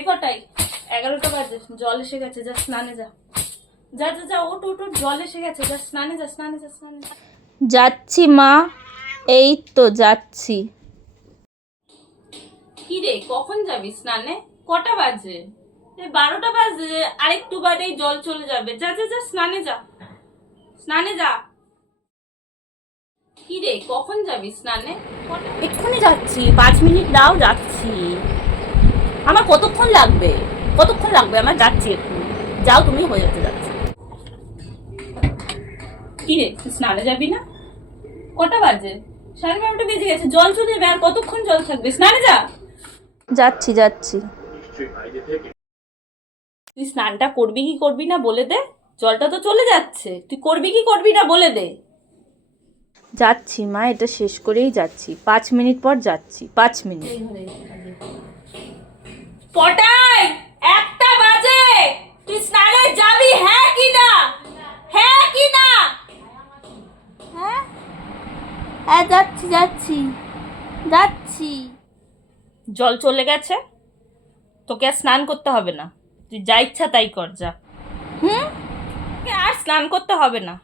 এই কটাই 11টা বাজে, জল এসে গেছে, যা স্নানে যা। যা যা যা, ওঠ ওঠ ওঠ, জল এসে গেছে, যা স্নানে যা, স্নানে যা, স্নানে যা। যাচ্ছি মা, এই তো যাচ্ছি। কি রে, কখন যাবি স্নানে? কটা বাজে? 12টা বাজে, আরেকটু বাদেই জল চলে যাবে। যা যা যা, স্নানে যা, স্নানে যা। কি রে, কখন যাবি স্নানে? এক্ষুনি যাচ্ছি, 5 মিনিট দাও, যাচ্ছি। আমার কতক্ষণ লাগবে? আমার যাচ্ছি এক্ষুনি। যাও তুমি, হয়ে যেতে যাচ্ছি। কি রে, তুই স্নানে যাবি না? কটা বাজে? 12:30 বেজে গেছে, জল চলে যাবে, আর কতক্ষণ জল থাকবে? স্নানে যা। যাচ্ছি যাচ্ছি। তুই স্নানটা করবি কি করবি না বলে দে। জলটা তো চলে যাচ্ছে, তুই করবি কি করবি না বলে দে। যাচ্ছি মা, এটা শেষ করেই যাচ্ছি। 5 মিনিট পর যাচ্ছি, 5 মিনিট। পটাই, 1টা বাজে, তুই স্নানে যাবি হ্যাঁ কি না? হ্যাঁ কি না? হ্যাঁ যাচ্ছি যাচ্ছি যাচ্ছি। জল চলে গেছে, তোকে আর স্নান করতে হবে না, তুই যা ইচ্ছা তাই কর, যা। আর স্নান করতে হবে না।